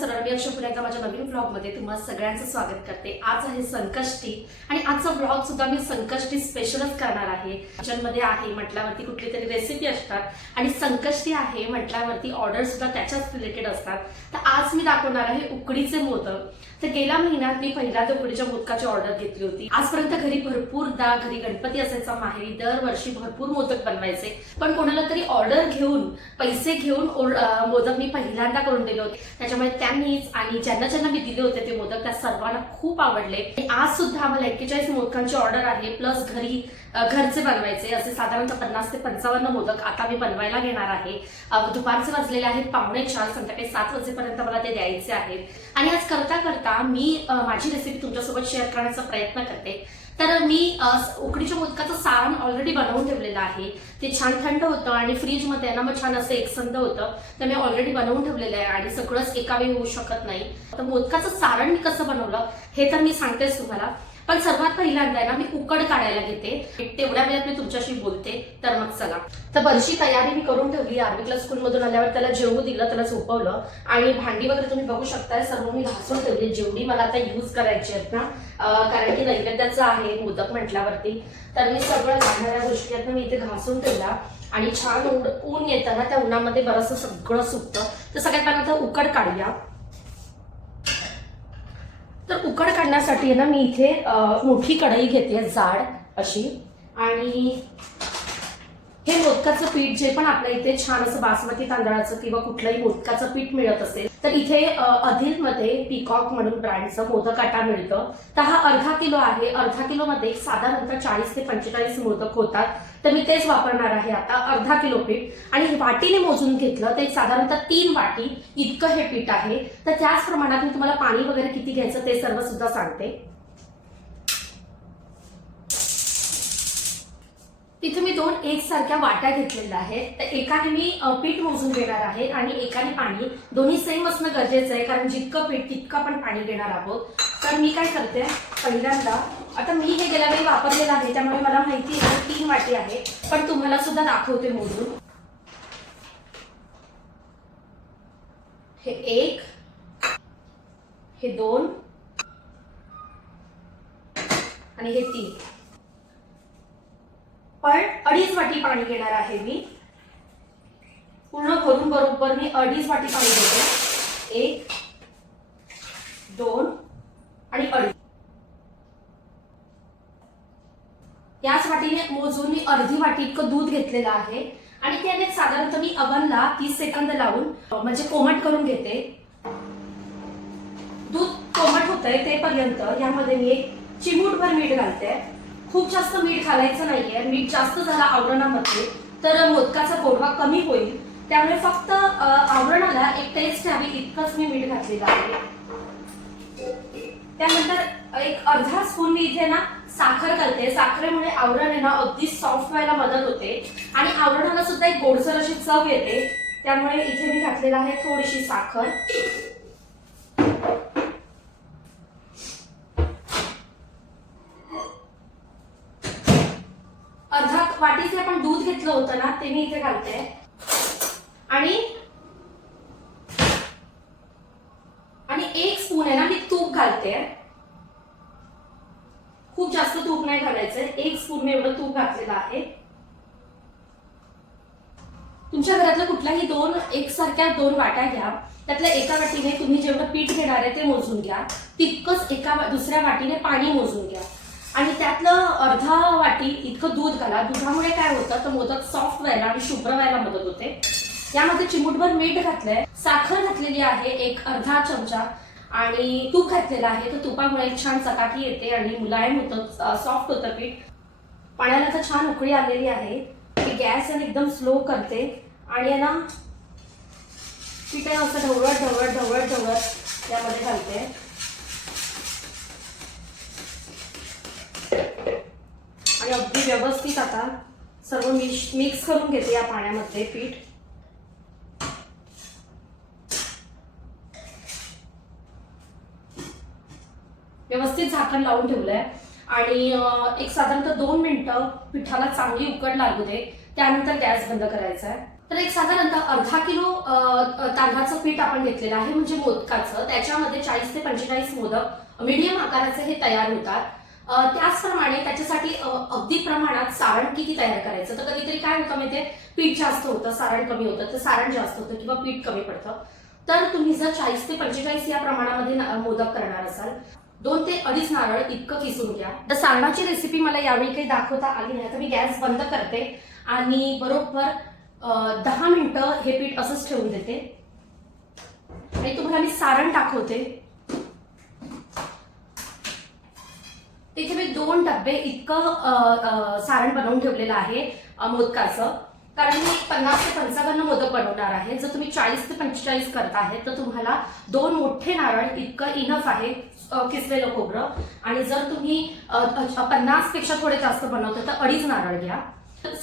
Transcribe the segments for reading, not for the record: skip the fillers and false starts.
सरळ मी पुन्हा एकदा माझ्या नवीन व्लॉगमध्ये तुम्हाला सगळ्यांचं स्वागत करते। आज आहे संकष्टी आणि आजचा व्लॉग सुद्धा मी संकष्टी स्पेशलच करणार आहे। किचनमध्ये आहे म्हटल्यावरती कुठली तरी रेसिपी असतात आणि संकष्टी आहे म्हटल्यावरती ऑर्डर सुद्धा त्याच्याच रिलेटेड असतात। तर आज मी दाखवणार आहे उकडीचे मोदक। तर गेल्या महिन्यात मी पहिल्यांदा उकडीच्या मोदकाची ऑर्डर घेतली होती। आजपर्यंत घरी भरपूरदा घरी गणपती असायचा, माहेरी दरवर्षी भरपूर मोदक बनवायचे, पण कोणाला तरी ऑर्डर घेऊन पैसे घेऊन मोदक मी पहिल्यांदा करून दिले होते। त्याच्यामुळे त्यांनीच आणि ज्यांना ज्यांना मी दिले होते ते मोदक त्या सर्वांना खूप आवडले। आज सुद्धा आम्हाला 41 मोदकांची ऑर्डर आहे, प्लस घरचे बनवायचे असे साधारणतः 50 ते 55 मोदक आता मी बनवायला घेणार आहे। दुपारचे वाजलेले आहेत 3:45, संध्याकाळी 7 वाजेपर्यंत मला ते द्यायचे आहेत। आणि आज करता करता मी माझी रेसिपी तुमच्यासोबत शेअर करण्याचा प्रयत्न करते। तर मी उकडीच्या मोदकाचं सारण ऑलरेडी बनवून ठेवलेलं आहे। ते छान थंड होतं आणि फ्रीजमध्ये ना मग छान असं एकसंध होतं, तर मी ऑलरेडी बनवून ठेवलेलं आहे आणि सगळंच एका वेळी होऊ शकत नाही। तर मोदकाचं सारण मी कसं बनवलं हे तर मी सांगतेच तुम्हाला, पण सर्वात पहिल्यांदा ना मी उकड काढायला घेते। तेवढ्या वेळात मी तुमच्याशी बोलते। तर मग चला, तर बरीचशी तयारी मी करून ठेवली। आर्विकला स्कूलमधून आल्यावर त्याला जेवू दिलं, त्याला झोपवलं आणि भांडी वगैरे तुम्ही बघू शकताय सर्व मी घासून ठेवली, जेवढी मला आता यूज करायची आहेत ना, कारण की नैवेद्याचं आहे मोदक म्हटल्यावरती। तर मी सगळं लागणाऱ्या गोष्टी आहेत मी इथे घासून ठेवला आणि छान ऊन येतं ना, त्या उन्हामध्ये बरंचसं सगळं सुकतं। तर सगळ्यात पहिल्यांदा उकड काढूया। तर उकड काढण्यासाठी ना मी इथे मोठी कढई घेते जाड अशी, आणि हे मोदकाचं पीठ जे पण आपल्या इथे छान असं बासमती तांदळाचं किंवा कुठलंही मोदकाचं पीठ मिळत असेल तर इथे अदिलमध्ये पीकॉक म्हणून ब्रँडचं मोदक आटा मिळतं। तर हा अर्धा किलो आहे। अर्धा किलो मध्ये साधारणतः 40 ते 45 मोदक होतात, तर मी तेच वापरणार आहे आता अर्धा किलो पीठ। आणि वाटीने मोजून घेतलं तर साधारणतः 3 वाटी इतकं हे पीठ आहे। तर त्याच प्रमाणात मी तुम्हाला पाणी वगैरे किती घ्यायचं ते सर्व सुद्धा सांगते। तिथे मी 2 एकसारख्या वाट्या घेतलेल्या आहेत। तर एकाने मी पीठ मोजून घेणार आहे आणि एकाने पाणी, दोन्ही सेम असणं गरजेचं आहे, कारण जितकं पीठ तितकं आपण पाणी घेणार आहोत। तर मी काय करते, पहिल्यांदा आता मी हे गेल्या वेळी वापरलेलं आहे त्यामुळे मला माहिती आहे 3 वाटी आहे, पण तुम्हाला सुद्धा दाखवते मोजून। हे 1, हे 2 आणि हे 3, पण 2.5 वाटी पाणी घेणार आहे मी। पूर्ण भरून बरोबर मी 2.5 वाटी पाणी घेते। 1, 2 आणि 2.5। याच वाटीने मोजून मी अर्धी वाटी इतकं दूध घेतलेलं आहे आणि त्याने साधारणतः मी अवनला 30 सेकंद लावून म्हणजे कोमट करून घेते। दूध कोमट होतंय तेपर्यंत यामध्ये मी एक चिमूटभर मीठ घालते। खूप जास्त मीठ घालायचं नाहीये, मीठ जास्त झालं आवरणामध्ये तर मोदकाचा गोडवा कमी होईल, त्यामुळे फक्त आवरणाला एक टेस्ट यावी इतकंच मी मीठ घातलेलं आहे। त्यानंतर एक अर्धा स्पून मी इथे ना साखर घालते। साखरेमुळे आवरण आहे ना अगदी सॉफ्ट व्हायला मदत होते आणि आवरणाला सुद्धा एक गोडसर अशी चव येते, त्यामुळे इथे मी घातलेलं आहे थोडीशी साखर। अर्धा वाटीचे आपण दूध घेतलं होतं ना ते मी इथे घालते आणि 1 स्पून आहे ना मी तूप घालते। खूप जास्त तूप नाही घालायचंय, 1 स्पून मी एवढं तूप घातलेलं आहे। तुमच्या घरातल्या कुठल्याही 2 एकसारख्या 2 वाट्या घ्या, त्यातल्या एका वाटीने तुम्ही जेवढं पीठ घेणार आहे ते मोजून घ्या, तितकंच दुसऱ्या वाटीने पाणी मोजून घ्या आणि त्यातलं अर्धा वाटी इतकं दूध घाला। दुधामुळे काय होतं तर मोदक सॉफ्ट व्हायला आणि शुभ्र व्हायला मदत होते। यामध्ये चिमूटभर मीठ घातलंय, साखर घातलेली आहे एक अर्धा चमचा आणि तूप घातलेलं आहे। तर तुपामुळे एक छान चकाकी येते आणि मुलायम होतं, सॉफ्ट होतं पीठ। पाण्याला तर छान उकळी आलेली आहे। मी गॅस एकदम स्लो करते आणि ना पीठ असं ढवळत ढवळत ढवळत ढवळत यामध्ये घालते आणि अगदी व्यवस्थित आता सर्व मिक्स करून घेते या पाण्यामध्ये पीठ। व्यवस्थित झाकण लावून ठेवलंय आणि एक साधारणतः 2 मिनिटं पिठाला चांगली उकड लागू दे, त्यानंतर गॅस बंद करायचा आहे। तर एक साधारणतः अर्धा किलो तांदळाचं पीठ आपण घेतलेलं आहे म्हणजे मोदकाचं. त्याच्यामध्ये 40 ते 45 मोदक मीडियम आकाराचे हे तयार होतात. त्याचप्रमाणे त्याच्यासाठी अगदी प्रमाणात सारण किती तयार करायचं. तर कधीतरी काय होतं माहितीये, पीठ जास्त होतं सारण कमी होतं, तर सारण जास्त होतं किंवा पीठ कमी पडतं. तर तुम्ही जर 40 ते 45 या प्रमाणामध्ये मोदक करणार असाल 2 ते 2.5 नारळ इतकं किसून घ्या. तर सारणाची रेसिपी मला यावेळी काही दाखवता आली नाही, तर मी गॅस बंद करते आणि बरोबर 10 मिनिटं हे पीठ असंच ठेवून देते आणि तुम्हाला मी सारण दाखवते. इथे मी 2 डबे इतकं सारण बनवून ठेवलेलं आहे मोदकाचं. कारण मी 50 ते 55 मोदक बनवणार आहे. जर तुम्ही 40 ते 45 करता आहे तर तुम्हाला 2 मोठे नारळ इतकं इनफ आहे किसलेलं खोबरं. आणि जर तुम्ही 50 पेक्षा थोडे जास्त बनवता तर 2.5 नारळ घ्या.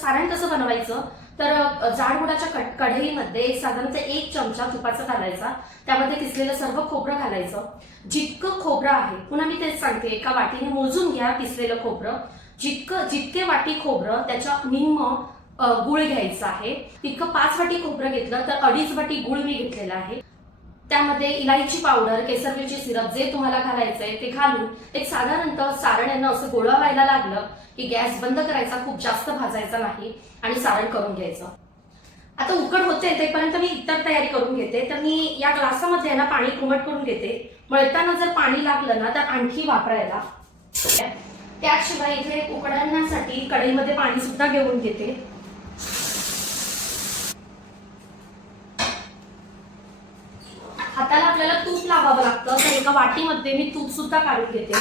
सारण कसं बनवायचं, तर जाडबुडाच्या कढईमध्ये साधारणतः 1 चमचा तुपाचा घालायचा. त्यामध्ये किसलेलं सर्व खोबरं घालायचं. जितकं खोबरं आहे, पुन्हा मी तेच सांगते, एका वाटीने मोजून घ्या किसलेलं खोबरं. जितके वाटी खोबरं त्याच्या निम्म गुळ घ्यायचं आहे. तितकं 5 वाटी खोबरं घेतलं तर 2.5 वाटी गुळ मी घेतलेला आहे. त्यामध्ये इलायची पावडर, केसर वेलची सिरप जे तुम्हाला घालायचंय ते घालून एक साधारणतः सारण यांना असं गोळा व्हायला लागलं की गॅस बंद करायचा, खूप जास्त भाजायचा नाही आणि सारण करून घ्यायचं. आता उकड होते तेपर्यंत मी इतर तयारी करून घेते. तर मी या ग्लासामध्ये ना पाणी कोमट करून घेते. मळताना जर पाणी लागलं ना तर आणखी वापरायला. त्याशिवाय इथे उकडण्यासाठी कढईमध्ये पाणी सुद्धा घेऊन घेते. हाताला आपल्याला तूप लावावं लागतं, तर एका वाटीमध्ये मी तूप सुद्धा काढून घेते.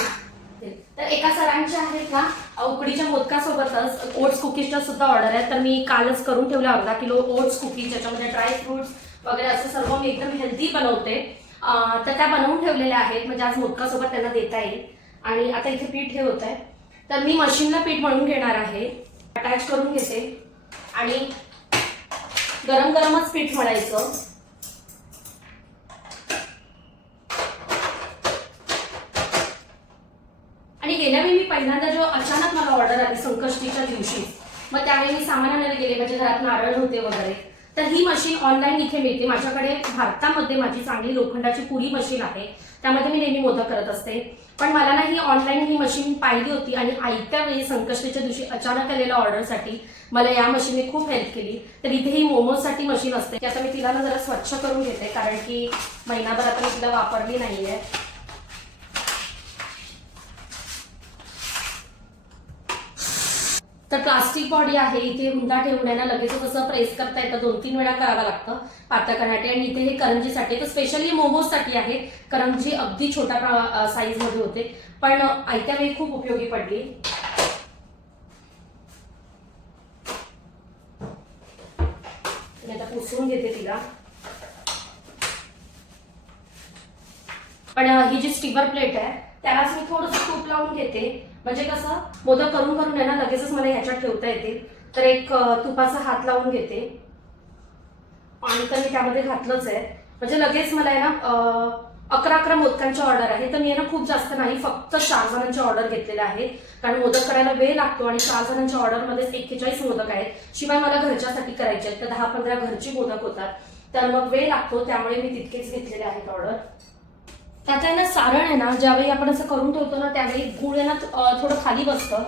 तर एका सरांच्या आहेत ना उकडीच्या मोदकासोबतच ओट्स कुकीजच्या सुद्धा ऑर्डर आहे. तर मी कालच करून ठेवल्या अर्धा किलो ओट्स कुकीज, ज्याच्यामध्ये ड्राय फ्रुट्स वगैरे असं सर्व मी एकदम हेल्दी बनवते. तर त्या बनवून ठेवलेल्या आहेत, म्हणजे आज मोदकासोबत त्यांना देता येईल. आणि आता इथे पीठ हे होत आहे, तर मी मशीनला पीठ मळून घेणार आहे. अटॅच करून घेते आणि गरम गरमच पीठ मळायचं. आणि गेल्या वेळी मी पहिल्यांदा जो अचानक मला ऑर्डर आली संकष्टीच्या दिवशी, मग त्यावेळी मी सामान आणायला गेले, म्हणजे घरात नारळ होते वगैरे. तर ही मशीन ऑनलाईन इथे मिळते. माझ्याकडे भारतामध्ये माझी चांगली लोखंडाची पुरी मशीन आहे, त्यामध्ये मी नेहमी मोदक करत असते. पण मला ना ही ऑनलाईन ही मशीन पाहिली होती आणि आयत्या वेळी संकष्टीच्या दिवशी अचानक आलेल्या ऑर्डरसाठी मला या मशीनने खूप हेल्प केली. तर इथे ही मोमोजसाठी मशीन असते. आता मी तिला ना जरा स्वच्छ करून घेते, कारण की महिनाभर आता मी तिला वापरली नाहीये. तर प्लास्टिक बॉडी आहे, इथे हुंडा ठेवून आहे ना लगेच कसं प्रेस करता येतं, 2-3 वेळा करावं लागतं पातळ करण्यासाठी. आणि इथे हे करंजीसाठी, तर स्पेशली मोमोजसाठी आहे. करंजी अगदी छोट्या साईज मध्ये होते, पण आयत्या वेळी खूप उपयोगी पडली. मी आता पुसून घेते तिला. पण ही जी स्टीमर प्लेट आहे त्यालाच मी थोडंसं तूप लावून घेते, म्हणजे कसं मोदक करून करून आहे ना लगेचच मला ह्याच्यात ठेवता येतील. तर एक तुपाचा हात लावून घेते. पाणी तर मी त्यामध्ये घातलंच आहे, म्हणजे लगेच मला आहे ना 11 मोदकांची ऑर्डर आहे. तर मी आहे ना खूप जास्त नाही, फक्त 4 जणांची ऑर्डर घेतलेल्या आहे. कारण मोदक करायला वेळ लागतो आणि 4 जणांच्या ऑर्डरमध्ये 41 मोदक आहेत. शिवाय मला घरच्यासाठी करायचे आहेत, तर 10-15 घरची मोदक होतात, तर मग वेळ लागतो. त्यामुळे मी तितकेच घेतलेले आहेत ऑर्डर. त्यात आहे ना सारण आहे ना ज्यावेळी आपण असं करून ठेवतो ना त्यावेळी गुळ आहे ना थोडं खाली बसतं.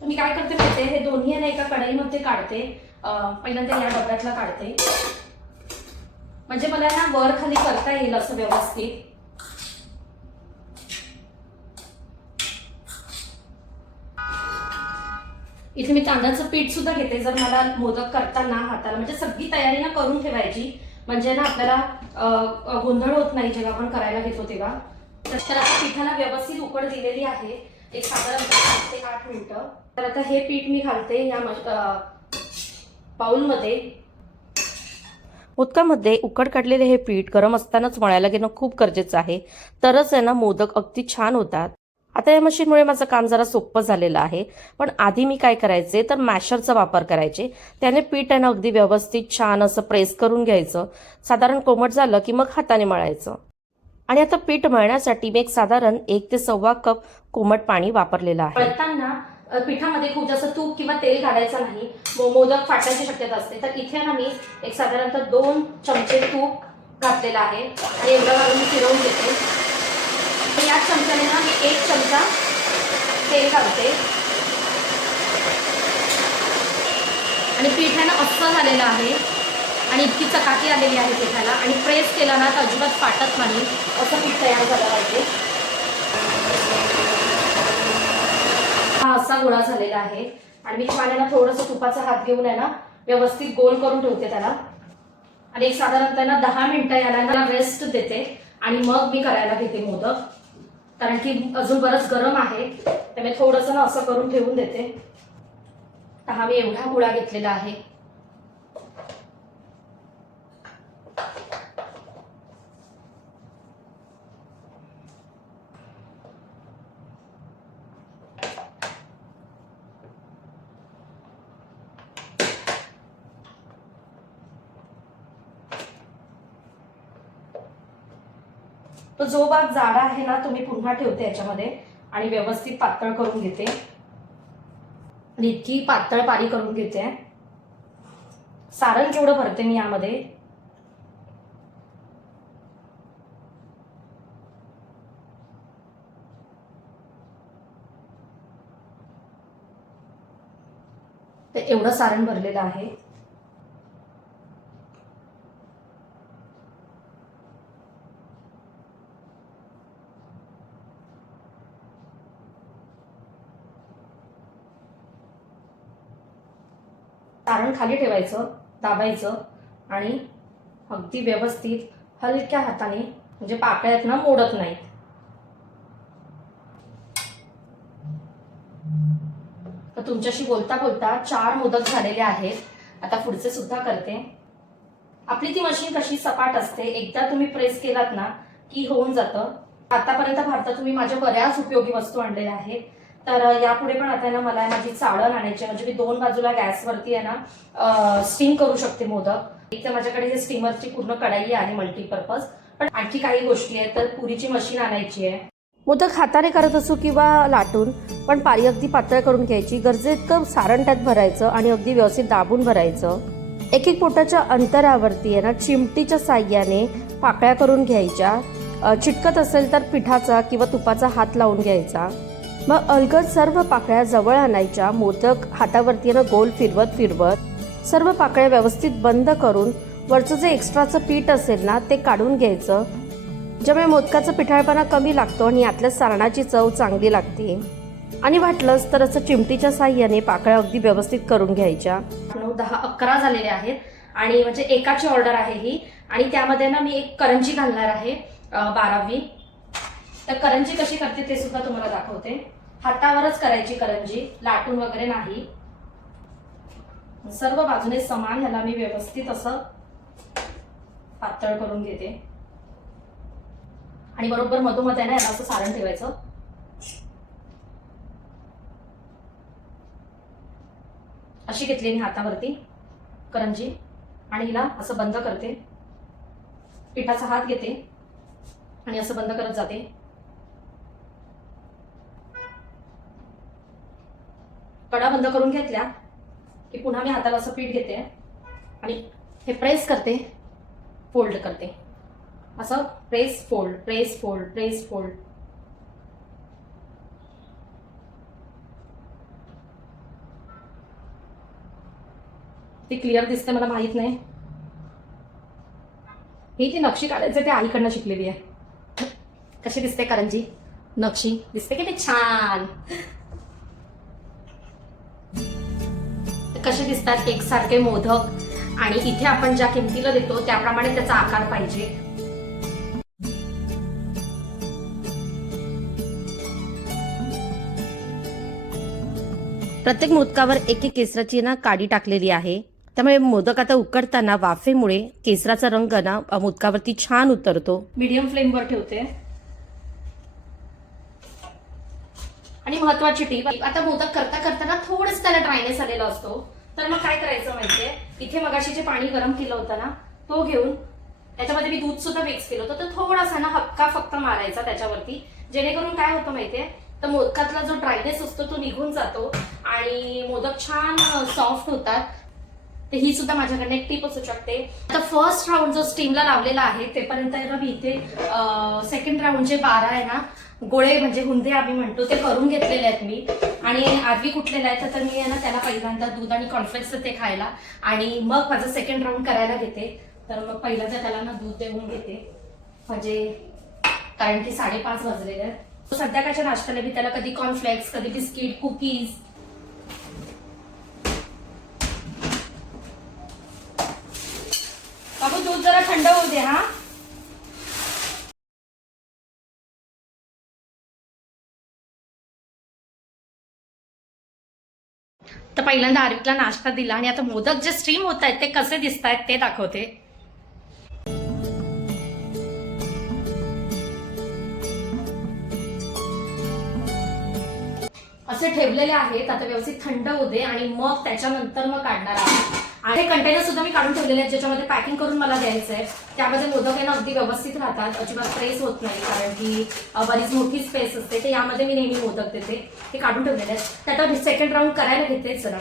तर मी काय करते माहिती, हे दोन्ही आहे ना एका कढईमध्ये काढते. पहिल्यांदा या डब्यातला काढते, म्हणजे मला ना वर खाली करता येईल असं व्यवस्थित. इथे मी तांदळाचं पीठ सुद्धा घेते. जर मला मोदक करताना हाताला, म्हणजे सगळी तयारी ना करून ठेवायची, म्हणजे ना आपल्याला गोंधळ होत नाही जेव्हा आपण करायला घेतो तेव्हा. तर आता पिठाला व्यवस्थित उकड दिलेली आहे, एक साधारण 7 ते 8 मिनिटं. तर आता हे पीठ मी घालते या बाउलमध्ये. मोदकामध्ये उकड काढलेले हे पीठ गरम असतानाच मळायला घेणं खूप गरजेचं आहे, तरच आहे ना मोदक अगदी छान होतात. आता या मशीनमुळे माझं काम जरा सोपं झालेलं आहे. पण आधी मी काय करायचे तर मॅशरचा वापर करायचे. त्याने पीठ आहे ना अगदी व्यवस्थित छान असं प्रेस करून घ्यायचं. साधारण कोमट झालं की मग हाताने मळायचं. आणि आता पीठ मळण्यासाठी मी एक साधारण 1 ते 1.25 कप कोमट पाणी वापरलेलं आहे. मळताना पिठामध्ये खूप जास्त तूप किंवा तेल घालायचं नाही, मोदक फाटण्याची शक्यता असते. तर इथे ना मी एक साधारणतः 2 चमचे तूप घातलेलं आहे आणि एवढं घालून मी फिरवून घेते. तर याच चमच्याने ना मी 1 चमचा तेल घालते आणि पिठानं असं झालेलं आहे आणि इतकी चकाकी आलेली आहे पिठाला आणि प्रेस केला ना तर अजिबात फाटत नाही, असं पीठ तयार झालं पाहिजे. हा असा गोळा झालेला आहे आणि मी छान थोडंसं तुपाचा हात घेऊन आहे ना व्यवस्थित गोल करून ठेवते त्याला आणि एक साधारणतः ना 10 मिनिटं याला रेस्ट देते आणि मग मी करायला घेते मोदक, कारण की अजून बरंच गरम आहे. त्यामुळे थोडंसं ना असं करून ठेवून देते. हा मी एवढा गोळा घेतलेला आहे. तो जो भाग जाडा आहे ना तो मी पुन्हा ठेवते याच्यामध्ये आणि व्यवस्थित पातळ करून घेते आणि इतकी पातळ पारी करून घेते. सारण केवढं भरते मी यामध्ये, ते एवढं सारण भरलेलं आहे. सारण खाली ठेवायचं, दाबायचं आणि अगदी व्यवस्थित हलक्या हाताने, म्हणजे पाकळ्यात ना मोडत नाहीत. तर तुमच्याशी बोलता बोलता 4 मोदक झालेले आहेत. आता पुढचे सुद्धा करते. आपली ती मशीन कशी सपाट असते, एकदा तुम्ही प्रेस केलात ना की होऊन जातं. आतापर्यंत भारतात तुम्ही माझ्या बऱ्याच उपयोगी वस्तू आणलेल्या आहेत. तर यापुढे पण आता ना मला माझी चाळण आणायची, म्हणजे मी 2 बाजूला गॅसवरती आहे ना स्टीम करू शकते मोदक. एक तर माझ्याकडे हे स्टीमरची पूर्ण कढाई आहे मल्टीपर्पज, पण आणखी काही गोष्टी आहेत. तर पुरीची मशीन आणायची आहे. मोदक हाताने करत असो किंवा लाटून, पण पारी अगदी पातळ करून घ्यायची. गरजेइतकं सारण त्यात भरायचं आणि अगदी व्यवस्थित दाबून भरायचं. 1-1 बोटाच्या अंतरावरती आहे ना चिमटीच्या साह्याने पाकळ्या करून घ्यायच्या. चिटकत असेल तर पिठाचा किंवा तुपाचा हात लावून घ्यायचा. मग अलगद सर्व पाकळ्या जवळ आणायच्या. मोदक हातावरती ना गोल फिरवत सर्व पाकळ्या व्यवस्थित बंद करून वरचं जे एक्स्ट्राचं पीठ असेल ना ते काढून घ्यायचं, ज्यामुळे मोदकाचा पिठाळपणा कमी लागतो आणि यातल्या सारणाची चव चांगली लागते. आणि वाटलंच तर असं चिमटीच्या साह्याने पाकळ्या अगदी व्यवस्थित करून घ्यायच्या. 9, 10, 11 झालेले आहेत आणि म्हणजे एकाची ऑर्डर आहे ही. आणि त्यामध्ये ना मी एक करंजी घालणार आहे 12वी. तर करंजी कशी करते ते सुद्धा तुम्हाला दाखवते. हातावरच करायची करंजी, लाटून वगैरे नाही. सर्व बाजूने समान ह्याला मी व्यवस्थित असं पातळ करून घेते आणि बरोबर मधोमध आहे ना याला असं सारण ठेवायचं. अशी घेतली मी हातावरती करंजी आणि हिला असं बंद करते. पिठाचा हात घेते आणि असं बंद करत जाते. कडा बंद करून घेतल्या की पुन्हा मी हाताला असं पीठ घेते आणि हे प्रेस करते, फोल्ड करते. असं press fold, press fold, press fold. ती क्लिअर दिसते मला माहित नाही. ही जी नक्षी काढायचं ते आईकडनं शिकलेली आहे. कशी दिसते करंजी? नक्षी दिसते की ते छान. कसे दिसतात एकसारखे मोदक आणि इथे आपण ज्या किमतीला देतो त्याप्रमाणे त्याचा आकार पाहिजे. प्रत्येक मोदकावर 1-1 केसराची ना काडी टाकलेली आहे. त्यामुळे मोदक आता उकडताना वाफेमुळे केसराचा रंग ना मोदकावरती छान उतरतो. मीडियम फ्लेमवर ठेवते. आणि महत्वाची टीप, आता मोदक करता करताना थोडंच त्याला ड्रायनेस आलेला असतो. तर मग काय करायचं माहितीये, इथे मगाशी जे पाणी गरम केलं होतं ना तो घेऊन त्याच्यामध्ये मी दूध सुद्धा मिक्स केलं होतं, तर थोडासा ना हक्का फक्त मारायचा त्याच्यावरती, जेणेकरून काय होतं माहितीये तर मोदकातला जो ड्रायनेस असतो तो निघून जातो आणि मोदक छान सॉफ्ट होतात. तर ही सुद्धा माझ्याकडनं एक टीप असू शकते. आता फर्स्ट राऊंड जो स्टीमला लावलेला आहे तेपर्यंत आहे ना मी इथे सेकंड राऊंड जे 12 आहे ना गोळे म्हणजे हुंदे आम्ही म्हणतो ते करून घेतलेले आहेत मी. आणि आधी कुठलेले आहेत तर मी आहे ना त्याला पहिल्यांदा दूध आणि कॉर्नफ्लेक्स ते खायला आणि मग माझं सेकंड राऊंड करायला घेते. तर मग पहिल्यांदा त्याला ना दूध देऊन घेते म्हणजे कारण की 5:30 वाजलेले आहेत. संध्याकाळच्या नाश्त्याला मी त्याला कधी कॉर्नफ्लेक्स, कधी बिस्किट, कुकीज. बाबू दूध जरा थंड होऊ दे. हा तर पहिल्यांदा आरवीला नाश्ता दिला आणि आता मोदक जे स्ट्रीम होत आहेत ते कसे दिसत आहेत ते दाखवते. असे ठेवलेले आहेत. आता व्यवस्थित थंड होऊ दे आणि मग त्याच्यानंतर मग काढणार आहे. आणि कंटेनर सुद्धा मी काढून ठेवलेले आहेत ज्याच्यामध्ये पॅकिंग करून मला द्यायचं आहे. त्यामध्ये मोदक आहे ना अगदी व्यवस्थित राहतात, अजिबात प्रेस होत नाही कारण की बरीच मोठी स्पेस असते. तर यामध्ये मी नेहमी मोदक देते. ते काढून ठेवलेले आहेत. त्यात मी सेकंड राऊंड करायला घेते. चला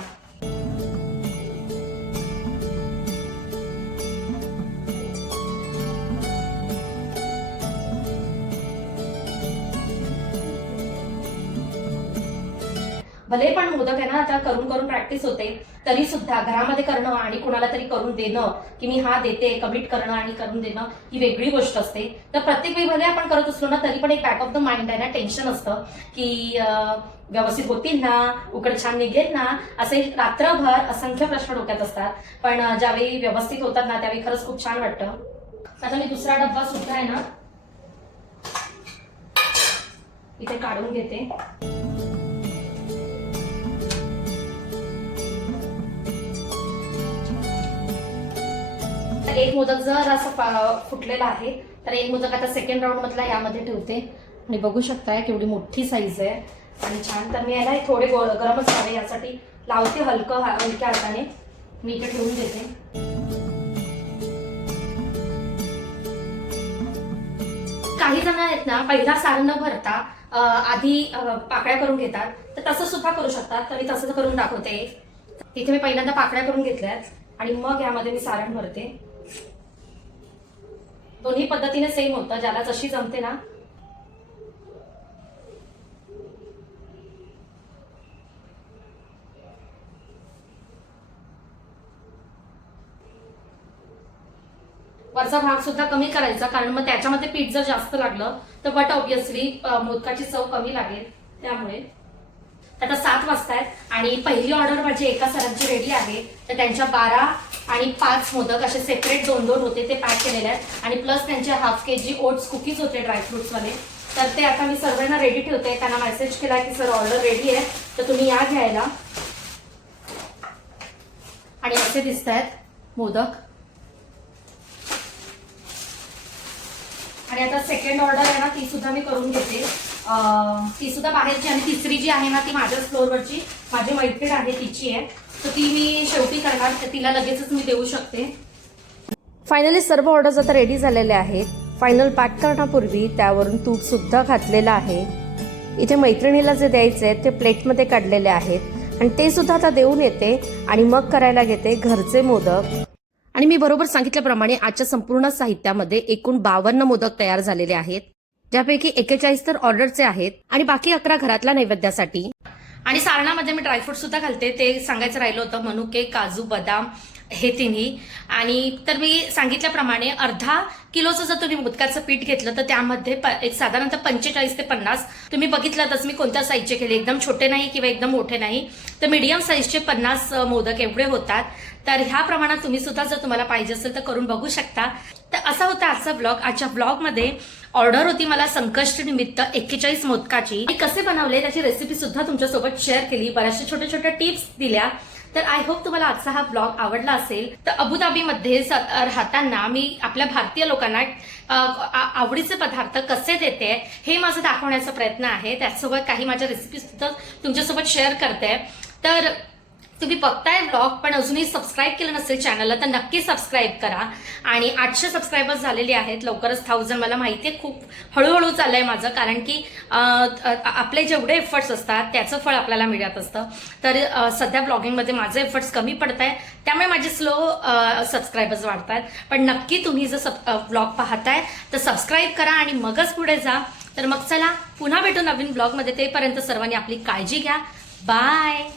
भले पण मोदक आहे ना आता करून करून प्रॅक्टिस होते तरी सुद्धा घरामध्ये करणं आणि कोणाला तरी करून देणं की मी हा देते कमिट करणं आणि करून देणं ही वेगळी गोष्ट असते. तर प्रत्येक वेळी भले आपण करत असलो ना तरी पण एक बॅक ऑफ द माइंड आहे ना टेन्शन असतं की व्यवस्थित होतील ना, उकड छान निघेल ना, असे रात्रभर असंख्य प्रश्न डोक्यात असतात. पण ज्यावेळी व्यवस्थित होतात ना त्यावेळी खरंच खूप छान वाटतं. आता मी दुसरा डब्बा सुद्धा आहे ना इथे काढून घेते. एक मोदक जर असं फुटलेला आहे तर एक मोदक आता सेकंड राऊंड मधला यामध्ये ठेवते आणि बघू शकताय केवढी मोठी साईज आहे आणि छान. तर मी याला थोडे गरमच हवे यासाठी लावते हलक्या हाताने. मी इथे ठेवून देते. काही जण आहेत ना पहिला सारण न भरता आधी पाकळ्या करून घेतात. तर तसं सुद्धा करू शकतात. तर मी तसं करून दाखवते. इथे मी पहिल्यांदा पाकळ्या करून घेतल्यात आणि मग यामध्ये मी सारण भरते. दोन्ही पद्धतीने सेम होतं, ज्याला जशी जमते ना. वरचा भाग सुद्धा कमी करायचा कारण मग त्याच्यामध्ये पीठ जर जास्त लागलं तर बट ऑब्विसली मोदकाची चव कमी लागेल. त्यामुळे आता 7 वाजता आहेत आणि पहिली ऑर्डर माझी एका सरांची रेडी आहे. तर त्यांच्या 12 आणि 5 मोदक असे सेपरेट 2-2 होते ते पॅक केलेले आहेत आणि प्लस त्यांचे हाफ केजी ओट्स कुकीज होते ड्रायफ्रुट्स वाले. तर ते आता मी सर्वांना रेडी ठेवते. त्यांना मेसेज केला की सर ऑर्डर रेडी आहे तर तुम्ही या घ्यायला. आणि असे दिसत आहेत मोदक. आणि आता सेकंड ऑर्डर आहे ना ती सुद्धा मी करून घेते. ती सुद्धा बाहेरची आणि तिसरी जी आहे ना ती माझ्याच फ्लोअरवरची माझी मैत्रीण आहे तिची आहे. तर ती मी शेवटी करणार. तर तिला लगेचच मी देऊ शकते. फायनली सर्व ऑर्डर्स आता रेडी झालेल्या आहेत. फायनल पॅक करण्यापूर्वी त्यावरून तूप सुद्धा घातलेलं आहे. इथे मैत्रिणीला जे द्यायचे ते प्लेटमध्ये काढलेले आहेत आणि ते सुद्धा आता देऊन येते आणि मग करायला घेते घरचे मोदक. आणि मी बरोबर सांगितल्याप्रमाणे आजच्या संपूर्ण साहित्यामध्ये एकूण 52 मोदक तयार झालेले आहेत, ज्यापैकी 41 तर ऑर्डरचे आहेत आणि बाकी 11 घरातल्या नैवेद्यासाठी. आणि सारणामध्ये मी ड्रायफ्रूट सुद्धा घालते. ते सांगायचं राहिलं होतं. मनुके, काजू, बदाम हे तिन्ही. आणि तर मी सांगितल्याप्रमाणे अर्धा किलोचं जर तुम्ही मोदकाचं पीठ घेतलं तर त्यामध्ये एक साधारणतः 45 ते 50 तुम्ही बघितलातच मी कोणत्या साईजचे केले. एकदम छोटे नाही किंवा एकदम मोठे नाही. तर मीडियम साईजचे 50 मोदक एवढे होतात. तर ह्या प्रमाणात तुम्ही सुद्धा जर तुम्हाला पाहिजे असेल तर करून बघू शकता. तर असा होता आजचा ब्लॉग. आजच्या ब्लॉगमध्ये ऑर्डर होती मला संकष्टी निमित्त 41 मोदकाची. कसे बनवले त्याची रेसिपी सुद्धा तुमच्यासोबत शेअर केली. बऱ्याचशा छोट्या छोट्या टिप्स दिल्या. तर आय होप तुम्हाला आजचा हा ब्लॉग आवडला असेल. तर अबुधाबीमध्ये राहताना मी आपल्या भारतीय लोकांना आवडीचे पदार्थ कसे देते हे माझं दाखवण्याचा प्रयत्न आहे. त्याचसोबत काही माझ्या रेसिपी सुद्धा तुमच्यासोबत शेअर करते. तर तुम्ही बघताय ब्लॉग पण अजूनही सबस्क्राईब केलं नसेल चॅनलला तर नक्की सबस्क्राईब करा. आणि 800 सबस्क्रायबर्स झालेले आहेत, लवकरच 1000. मला माहिती आहे खूप हळूहळू चाललंय माझं, कारण की आपले जेवढे एफर्ट्स असतात त्याचं फळ आपल्याला मिळत असतं. तर सध्या ब्लॉगिंगमध्ये माझे एफर्ट्स कमी पडत आहे, त्यामुळे माझे स्लो सबस्क्रायबर्स वाढत आहेत. पण नक्की तुम्ही जर ब्लॉग पाहताय तर सबस्क्राईब करा आणि मगच पुढे जा. तर मग चला पुन्हा भेटू नवीन ब्लॉगमध्ये. तेपर्यंत सर्वांनी आपली काळजी घ्या. बाय.